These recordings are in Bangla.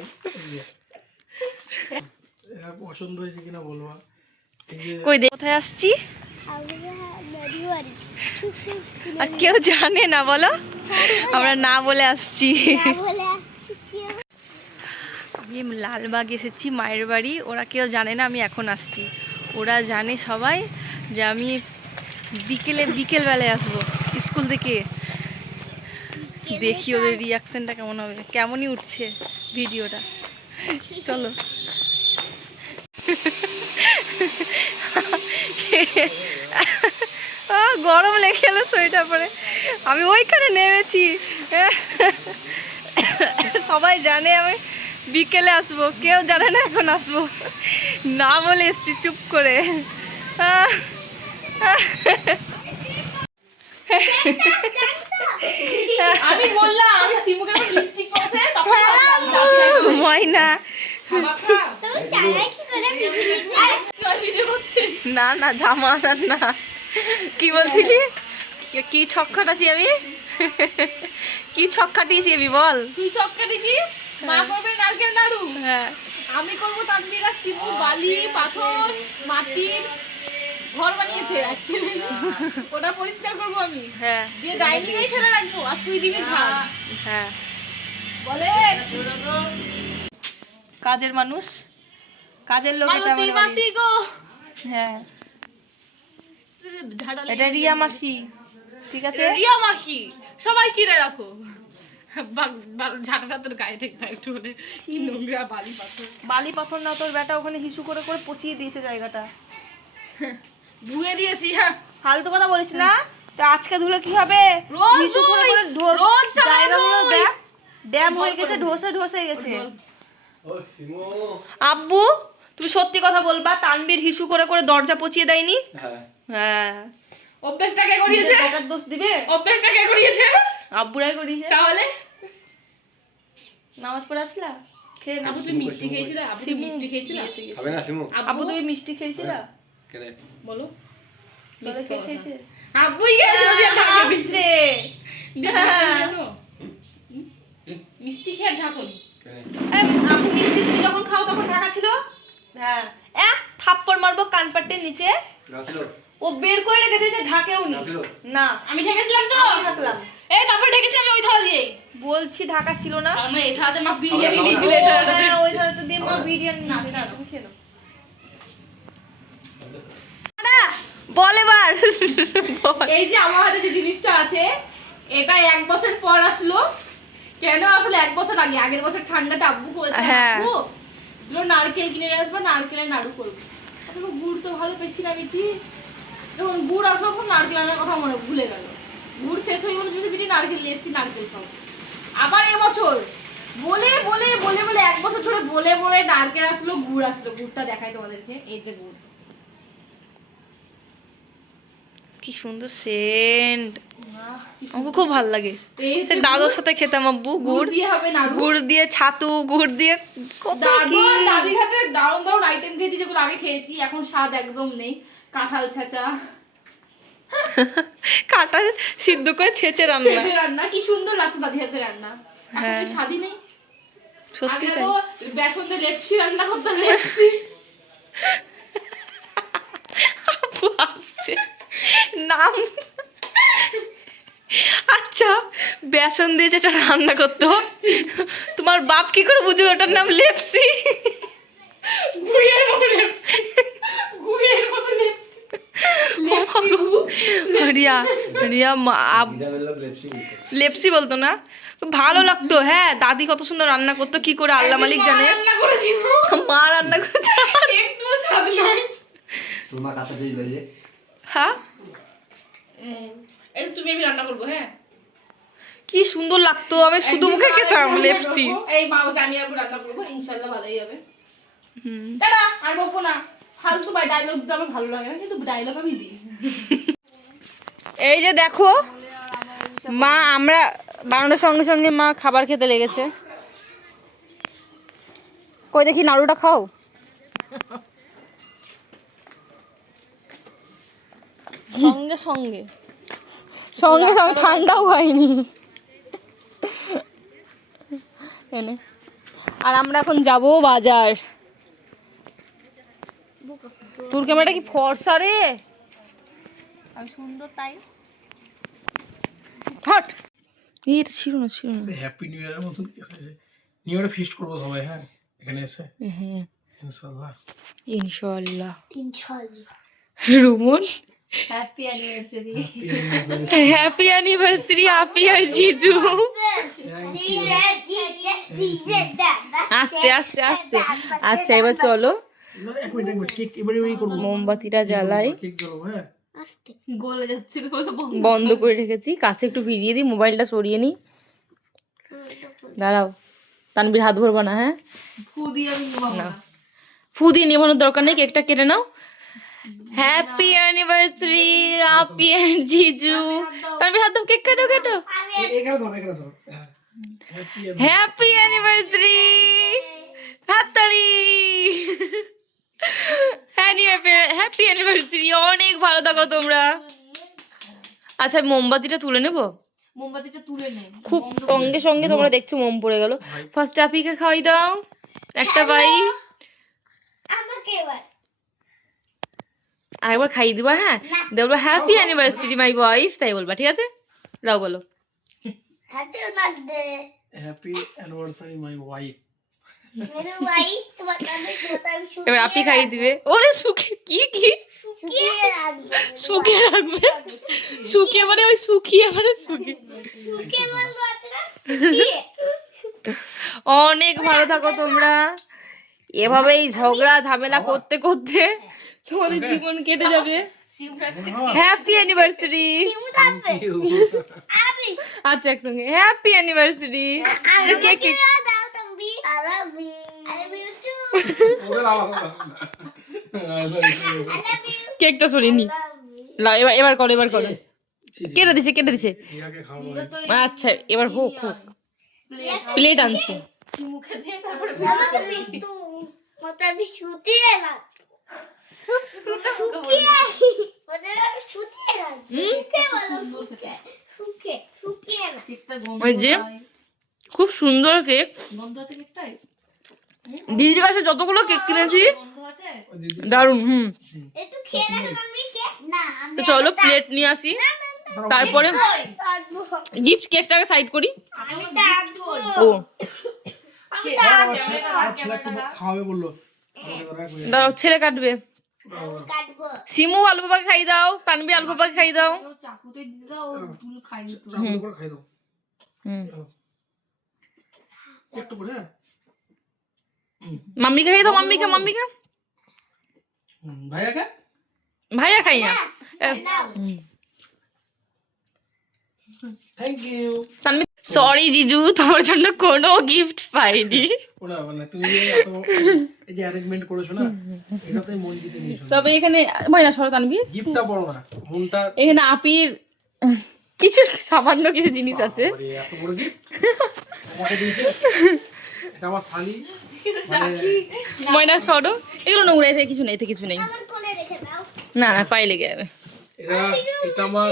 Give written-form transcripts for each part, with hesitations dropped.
দেখাই। পছন্দ হয়েছে কিনা বলবা। কই দে কোথায় আসছি? আর কেউ জানে না বলো, আমরা না বলে আসছি। আমি লালবাগ এসেছি মায়ের বাড়ি, ওরা কেউ জানে না আমি এখন আসছি। ওরা জানে সবাই যে আমি বিকেলবেলায় আসবো স্কুল থেকে। দেখি ওদের রিয়াকশনটা কেমন হবে, কেমনই উঠছে ভিডিওটা। চলো। গরম লেগে গেল সোয়েটার পরে। আমি ওইখানে নেমেছি, সবাই জানে আমি বিকেলে আসবো, কেউ জানে না এখন আসবো। না বলে এসছি চুপ করে। আমি বললাম আমি সিমুকে লিপস্টিক করতে ময়না না না জামা আনার না। কি বলছিলি? কি ছক খাটাছি আমি? কি ছক খাটিয়েছি আমি বল? তুই ছক কাটিছিস, মা করবে নারকেল নাড়ু, হ্যাঁ আমি করবো তানভীরা সিমু বালি পাথর মাটির ঘর বানিয়েছে অ্যাকচুয়ালি, ওটা পরিষ্কার করবো আমি। হ্যাঁ দিয়ে ডাইনিং এ ফেলে রাখবো আর তুই দিবি ঝাল। হ্যাঁ বলে কাজের মানুষ, কাজের লোক। মালতী মাসি গো। হ্যাঁ এটা রিয়া মাসি, ঠিক আছে? রিয়া মাসি সবাই চিড়ে রাখো। ঝাঁটাটা তোর গায়ে ঠিক না একটু হলে, কি নোংরা বালি পাথর। বালি পাথর না, তোর বেটা ওখানে হিসু করে করে পচিয়ে দিয়েছে জায়গাটা। ধুয়ে দিয়েছি। হ্যাঁ ফালতু কথা বলিস না, তা আজকে ধুলে কি হবে? রোজ হিসু করে করে রোজ সকালে জায়গাগুলো ধুই। দেখ, ড্যাম হয়ে গেছে, ঢসে গেছে। ও সিমু, আব্বু তুমি সত্যি কথা বলবা, তানবীর হিসু করে করে দরজা পচিয়ে দেয়নি? হ্যাঁ হ্যাঁ। অভ্যেসটা কে করিয়েছে? বেটার দোষ দিবে? অভ্যেসটা কে করিয়েছে? আব্বুরাই করিয়েছে। তাহলে নামাজ পড়ে আসলা? খেয়ে নাও। আবু তুই মিষ্টি খেয়েছিলা? আবু তুই মিষ্টি খেয়েছিলা? হবে না সিমু? আব্বু তুমি মিষ্টি খেয়েছিলা? কেন? বলো। বলে কে খেয়েছে? আব্বুই খেয়েছে, যদি ঢাকে আসছে। মিষ্টি খেয়ে ঢাকুন। কেন? আব্বু মিষ্টি তুমি যখন খাও তখন ঢাকা ছিল? হ্যাঁ, এক থাপ্পড় মারবো কানপাট্টির নিচে। গাছিল? ও বের করে রেখে দিয়েছে, ঢাকেও নি। গাছিল? না আমি ঢেকেছিলাম তো। আমি ঢাকলাম। এই তারপরে ঢেকেছিলাম ওই থালা দিয়ে। বলছি ঢাকা ছিল না। আমরা এই থালাতে মা বিরিয়ানি নিয়েছিল এটা। হ্যাঁ, ওই থালাতে দিয়ে মা বিরিয়ানি নিয়েছে। না তুমি খেয়ে নাও। না, বল এবার। এই যে আমার হাতে যে জিনিসটা আছে, এটা 1 বছর পর আসলো। কেন আসলে 1 বছর আগে, আগের বছর ঠান্ডাটা আব্বু করেছে। হ্যাঁ। আব্বু দুটো নারকেল কিনে নিয়ে আসবে, নারকেলের নাড়ু করবো। তখন গুড় তো ভালো পেয়েছিলাম এটি, যখন গুড় আসলো তখন নারকেল আনার কথা মনে ভুলে গেল। গুড় শেষ হয়ে গেলো, যদি বিটি নারকেল নিয়ে এসেছি, নারকেল খাবো। আবার এবছর বলে বলে বলে বলে 1 বছর ধরে বলে বলে নারকেল আসলো, গুড় আসলো। গুড়টা দেখাই তোমাদেরকে, এই যে গুড়। কি সুন্দর সেন্ট, আমাকে খুব ভালো লাগে। দাদুর সাথে খেতাম আব্বু গুড় দিয়ে হবে নাড়ু, গুড় দিয়ে ছাতু, গুড় দিয়ে কত দাদু কি। আর দাদির হাতে দারুণ দারুণ আইটেম খেয়েছি, যেগুলো আগে খেয়েছি এখন স্বাদ একদম নেই। কাঁঠাল ছেঁচা, কাটা সিদ্ধ করে ছেঁচে রান্না, ছেঁচে রান্না, কি সুন্দর লাগতো দাদির হাতে রান্না। এখন হ্যাঁ। ওই স্বাদই নেই। সত্যি আগে তাই। তো বেসন দিয়ে লেপসি রান্না করতো, লেপসি। আপু আসছে নাম। আচ্ছা, বেসন দিয়ে যেটা রান্না করতো, তোমার বাপ কি করে বুঝলো ওটার নাম লেপসি? গুড়ের মতো লেপসি, গুড়ের মতো লেপসি, লেপসি গু। রিয়া রিয়া গ্রামের লোক লেপসি বলতো। লেপসি বলতো না? ভালো লাগতো। হ্যাঁ, দাদি কত সুন্দর রান্না করতো, কি করে আল্লাহ মালিক জানে। রান্না করেছিল, মা রান্না করতো, একটু স্বাদ নাই। তোমার কাছে পেয়ে গেছে। হ্যাঁ এই তুমি আমি রান্না করবো। হ্যাঁ, কি সুন্দর লাগতো, আমি শুধু মুখে খেতাম লেপসি। এই মা জানি আমি রান্না করবো, ইনশাআল্লাহ ভালোই হবে। টাটা, আর বলবো না। ফালতু বাই ডায়লগ দিতে আমার ভালো লাগে না, কিন্তু ডায়লগ আমি দিই। এই যে দেখো মা, আমরা বানানোর সঙ্গে সঙ্গে মা খাবার খেতে লেগেছে। কই দেখি নাড়ুটা খাও। সঙ্গে সঙ্গে সঙ্গে সঙ্গে ঠান্ডাও হয়নি। এনে আর আমরা এখন যাব বাজার। তোর ক্যামেরাটা কি ফর্সা রে? আমি সুন্দর তাই। হট এটা ছিল না হ্যাপি নিউ ইয়ারের মতন নিউ ইয়ারে ফিস্ট করবো সবাই, হ্যাঁ এখানে এসে হ্যাঁ ইনশাআল্লাহ। ইনশাআল্লাহ। ইনশাআল্লাহ। Rumon happy anniversary. Happy anniversary আপি আর জিজু। আস্তে আস্তে আস্তে। আচ্ছা এবার চলো এক মিনিট কেক এবারে ওই করবো, মোমবাতিটা জ্বালাই। কেক জ্বালাবো। হ্যাঁ গলে যাচ্ছিল বলে বন্ধ করে রেখেছি, কাছে একটু ভিড়িয়ে দিই, মোবাইলটা সরিয়ে নিই। দাঁড়াও, তানবীর হাত ভরবা না। হ্যাঁ ফু দিয়ে আমি নেবো না। ফু দিয়ে নেবানোর দরকার নেই, কেকটা কেটে নাও। হ্যাপি অ্যানিভার্সারি আপি এন্ড জিজু। তানবীর হাত দাও, কেক কাটো কাটো। এখানে ধরো। হ্যাপি অ্যানিভার্সারি, হাততালি। হ্যাপি অ্যানিভার্সারি, অনেক ভালো থাকো তোমরা। আচ্ছা মোমবাতিটা তুলে নেবো, মোমবাতিটা তুলে নে। খুব সঙ্গে সঙ্গে তোমরা দেখছো মোম পড়ে গেল। ফার্স্ট আপিকে খাওয়াই দাও একটা বাই, আর একবার খাইয়ে দিবা। হ্যাঁ বলবো হ্যাপি অ্যানিভার্সারি মাই ওয়াইফ, তাই বলবা, ঠিক আছে? যাও বলো হ্যাপি অ্যানিভার্সারি মাই ওয়াইফ। এবার আপি খাইয়ে দিবে। ওরে সুখে কি শুকিয়ে রাখবে, শুকিয়ে মানে ওই শুকিয়ে মানে শুকিয়ে। অনেক ভালো থাকো তোমরা, এভাবেই ঝগড়া ঝামেলা করতে করতে তোমাদের জীবন কেটে যাবে। Happy anniversary. আচ্ছা একসঙ্গে হ্যাপি অ্যানিভার্সারি। কেক কেকটা সরিয়ে নি। এবার করো কেটে দিছে। আচ্ছা এবার হোক প্লেট আনছে। মুখে দিয়ে তারপরে ওই যে খুব সুন্দর কেক। গন্ধ আছে কেকটাই। দিদির কাছে যতগুলো কেক কিনেছি গন্ধ আছে। দারুন। তো চলো প্লেট নিয়ে আসি, তারপরে গিফট কেকটাকে সাইড করি। ও খাওয়াবে বললো, দাঁড়াও ছেলে কাটবে। সিমু আলু বাবাকে খাই দাও, তানবি আলু বাবাকে খাই দাও। চাকুতে দিতে দাও, ও দুল খাই দিত। খাই দাও একটু করে। হ্যাঁ মাম্মিকে খাই দাও, মাম্মিকে ভাইয়া খাই না। Thank you. তানবি সরি জিজু, তোমার জন্য কোনো গিফট পাইনি। ওনা মানে তুমি এই যে অ্যারেঞ্জমেন্ট করেছো না, এটাতে মন দিতে নিয়েছো। তবে এখানে ভাইয়া সরো তানবি, গিফটটা বড় না, মনটা। এখানে আপির কিছু সামান্য কিছু জিনিস আছে। এত বড় গিফট আমাকে দিয়েছে, এটা আমার শালি। ময়না সরো, এগুলো নোংরা, এতে কিছু নেই, না পায়ে লেগে যাবে। এটা আমার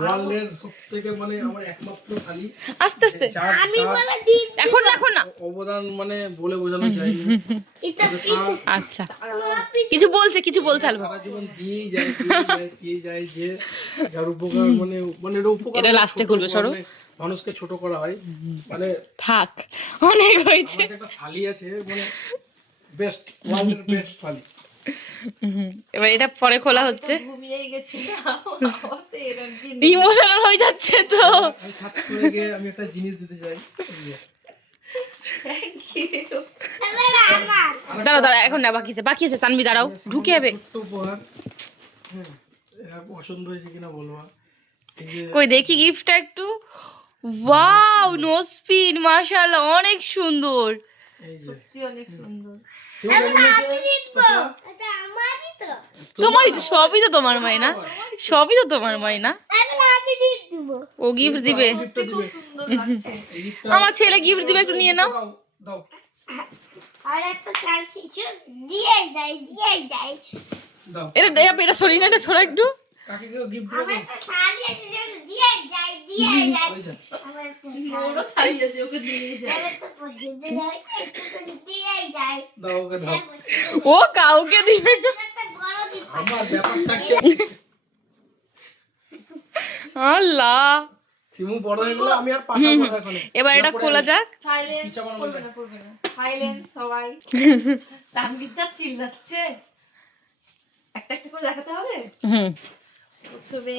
ওয়ার্ল্ডের সবথেকে মানে আমার একমাত্র শালি। আস্তে এখন না অবদান মানে বলে বোঝানো যায় না। আচ্ছা কিছু বলছে সারা জীবন দিয়েই যায় যে যার উপকার মানে উপকার। এটা লাস্টে খুলবে, সরো। মানুষকে ছোট করা হয় মানে থাক, অনেক হয়েছে। একটা শালি আছে মানে বেস্ট, ওয়ার্ল্ডের বেস্ট শালি। এবার এটা পরে খোলা হচ্ছে। ঘুমিয়েই গেছি না, আমাতে এনার্জি ইমোশনাল হয়ে যাচ্ছে তো। আমি সাথে করে গিয়ে আমি একটা জিনিস দিতে চাই। দাঁড়াও এখন না, বাকি আছে সানবি, দাঁড়াও ঢুকে যাবে। ছোট্ট উপহার। হ্যাঁ এটা পছন্দ হয়েছে কিনা বলবা। কই দেখি গিফটটা একটু। ওয়াও, নোজপিন, মাশাআল্লাহ অনেক সুন্দর। এই যে সত্যি অনেক সুন্দর। তোমারই তো, সবই তো তোমার মাইনা, সবই তো তোমার মাইনা। ও গিফট দিবে, খুব সুন্দর লাগছে। আমার ছেলে গিফট দিবে, একটু নিয়ে নাও। দাও এটা সরি না, এটা ছড়া একটু। কাকে কেউ গিফট দেবে ওরও শাড়ি আছে, ওকে দিয়ে যায়। দাও ওকে দাও ও কাউকে দিবে না। আমার ব্যাপারটা কি আল্লাহ, সিমু বড় হয়ে গেলে আমি আর পাঠাবো না এখন এবার এটা খোলা যাক। সাইলেন্ট পিছা বানাবো করবে না। না, করবে না, সাইলেন্ট সবাই। তানভীর যা চিল্লাচ্ছে, একটা একটা করে দেখাতে হবে। হুম, প্রথমে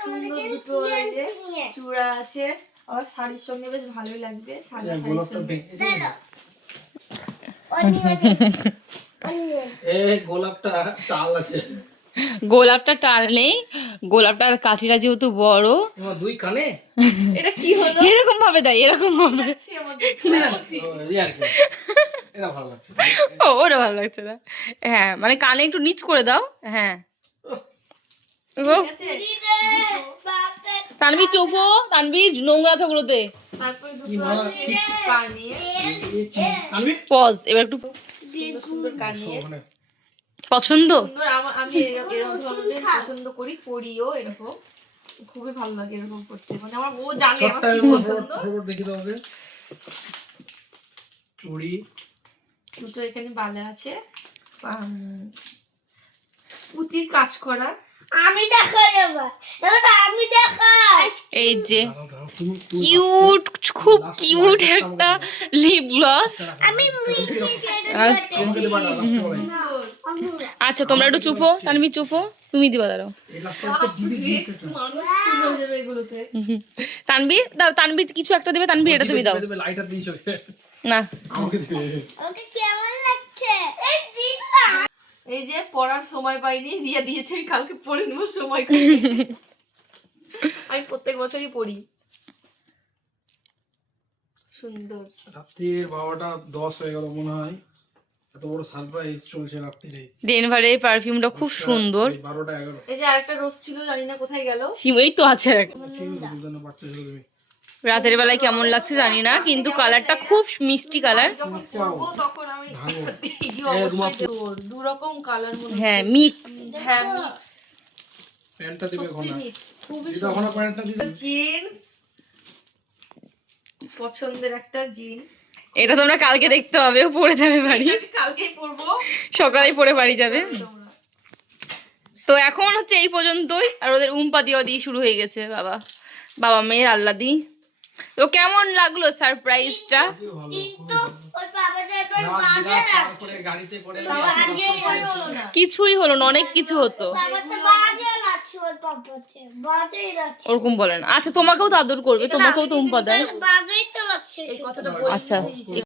সুন্দর দুটো এই যে চূড়া আছে, আবার শাড়ির সঙ্গে বেশ ভালোই লাগবে, সাদা শাড়ির গোলাপটা সঙ্গে। গোলাপটা টাল আছে গোলাপটা টাল নেই, গোলাপটার কাঠিটা যেহেতু বড়, তোমার দুই কানে এটা কি হলো? এরকম ভাবে দেয়, এরকম ভাবে। দেখছি আমাদের। এটা ভালো লাগছে ও, ওটা ভালো লাগছে না। হ্যাঁ, মানে কানে একটু নিচ করে দাও। হ্যাঁ, ও, ঠিক আছে? তানভি চোপো, তানভি নোংরা আছে ওগুলোতে। তারপরে কি দুটো মা আছে কানে, আনবি পজ, এবার একটু সুন্দর সুন্দর কানে। ওখানে পছন্দ। সুন্দর, আমি এরকম ধরনের পছন্দ করি, পরিও এরকম, খুবই ভালো লাগে এরকম করতে। মানে আমার ও জানে আমার ছোট্ট কি পছন্দ। ফটো দেখি দাও ওকে চুড়ি দুটো এখানে বাঁধা আছে, পুঁতির কাজ করা। আমি দেখাই এবার, এবার আমি দেখাই। এই যে দাঁড়াও দাঁড়াও তুমি তুমি কিউট, খুব কিউট একটা লিপ গ্লস। আমি আচ্ছা আমাকে দেবা না লাস্টে বলাই আচ্ছা, তোমরা একটু চুপো, তানভি চুপো, তুমি দিবা, দাঁড়াও। এই লাস্টে একটা ডিবি গিফট মানুষ ফুল হয়ে যাবে এগুলোতে। তানভি দাও, তানভি কিছু একটা দিবে, তানভি এটা তুমি দাও। দেবে লাইটার দিয়েছো না, আমাকে দিবে ওকে কেমন লাগছে? এই দিলাম। এই যে পড়ার সময় পাইনি, রিয়া দিয়েছে, আমি কালকে পড়ে নেবো সময় করে। আমি প্রত্যেক বছরই পড়ি। সুন্দর। রাত্রির 12টা 10 হয়ে গেল মনে হয়, এত বড় সারপ্রাইজ চলছে রাত্রিরে ডেনভারের এই পারফিউমটা খুব সুন্দর। 12টা 11 এই যে আরেকটা রোজ ছিল, জানি না কোথায় গেল। এই তো আছে। ঠিক আছে দুজনে বাচ্চা ছিল তুমি রাতের বেলায় কেমন লাগছে জানি না, কিন্তু কালারটা খুব মিষ্টি কালার। যখন পড়বো তখন আমি ভালো। ভিডিও অবশ্যই দেবো। দু রকম কালার মনে হচ্ছে। হ্যাঁ, মিক্স। হ্যাঁ, mix, প্যান্টটা দিবে সত্যি কোনা mix, খুবই দিদা কোনা প্যান্টটা দিবে জিন্স, পছন্দের একটা জিন্স। এটা তোমরা কালকে দেখতে হবে, ও পরে যাবে বাড়ি, আমি কালকেই পরবো। সকালেই পরে বাড়ি যাবে। তোমরা। তো এখন হচ্ছে এই পর্যন্তই, আর ওদের উম্পা দেওয়া দিয়ে শুরু হয়ে গেছে। বাবা বাবা মেয়ের আল্লাদি। তো কেমন লাগলো সারপ্রাইজটা? খুবই ভালো কিন্তু ওই বাবাটা এবার রাত বাজে বিরাত পার লাগছে। করে গাড়িতে করে হলো না। কিছুই হলো না, অনেক কিছু হতো। বাবাটা বাজে লাগছে ওর পাপাতে। বাজেই লাগছে। ওরকম বলে না। আচ্ছা, তোমাকেও তো আদর করবে, তোমাকেও তো উম্পা দেয়। বাজেই তো লাগছে। এই কথাটা আচ্ছা। বলি